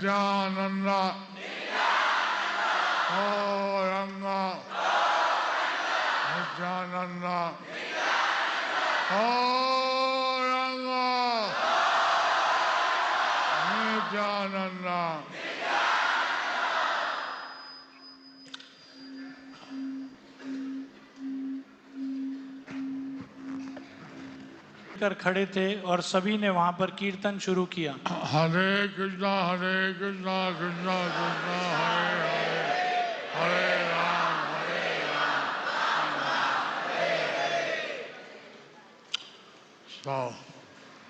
నిత్యానంద గౌరంగ నిత్యానంద గౌరంగ నిత్యానంద. कर खड़े थे और सभी ने वहां पर कीर्तन शुरू किया. हरे कृष्णा कृष्णा कृष्णा हरे हरे, हरे Ram So,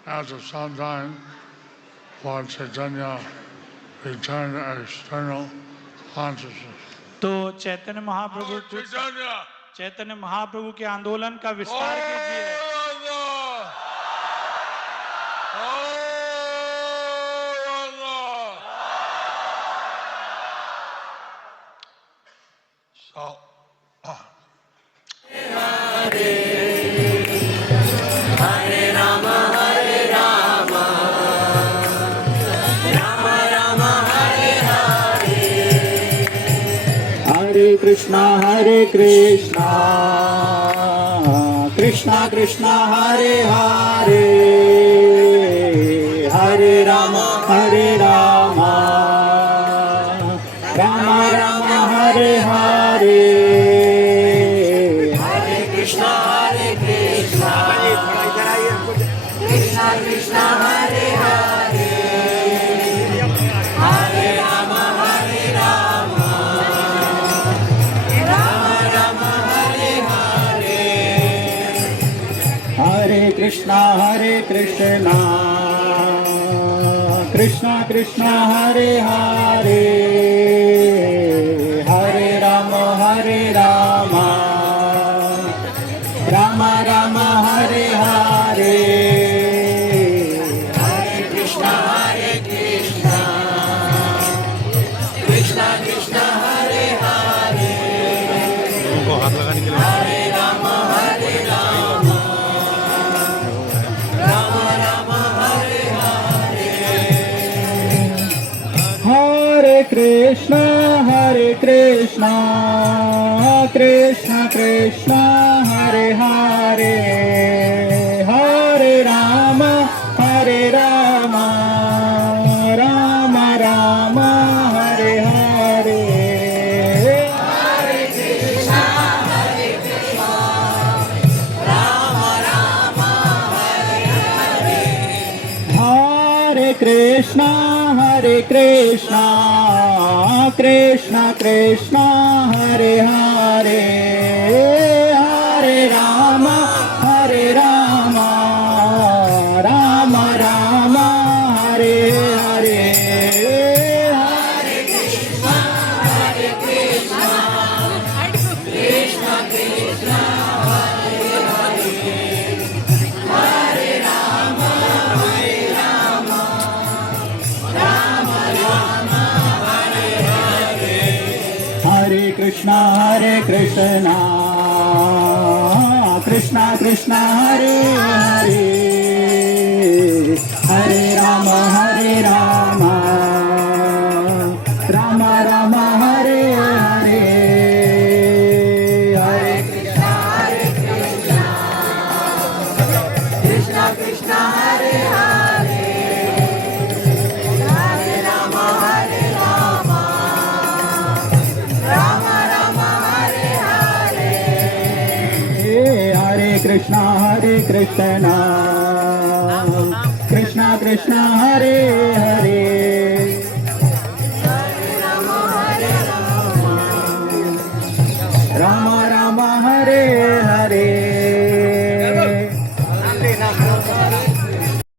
after some time, Lord Chaitanya returned to external consciousness. तो चैतन्य महाप्रभु के आंदोलन का विस्तार कीजिए. So, Hare Rama, Hare Rama, Rama Rama, Hare Hare, Hare Krishna, Krishna Krishna, Hare Hare, Hare Rama, Hare Rama, Rama Rama, Hare Hare, Hare Krishna, Krishna Krishna, Hare Hare, Hare Rama, Hare Rama, Rama Rama, Hare Hare, Hare Krishna, Krishna Krishna, Hare Hare, Hare Rama, Hare Rama, Rama Rama, Hare Hare, Hare Krishna, Krishna Krishna, Hare Hare, Hare Rama, Hare Rama, Rama Rama, Hare Hare, Hare Krishna, Krishna Krishna, Hare Hare, Hare Rama, Hare Rama, Rama Rama, Hare Hare, Hare Krishna, Rama Rama, Hare Hare, Hare Krishna, Krishna Krishna, Hare Hare, Hare Rama, Rama Rama, Hare Hare, Hare Krishna, Krishna Krishna, Hare Hare, Hare Rama, Rama Rama, Hare Hare, Hare Krishna, Krishna Krishna, Hare Hare, Hare Rama, Rama Rama, Hare Hare, Hare Krishna, Krishna Krishna, Hare Hare, Hare Rama, Rama Rama, Hare Hare, Hare Krishna, Krishna Krishna, Hare Hare, Hare Rama, Rama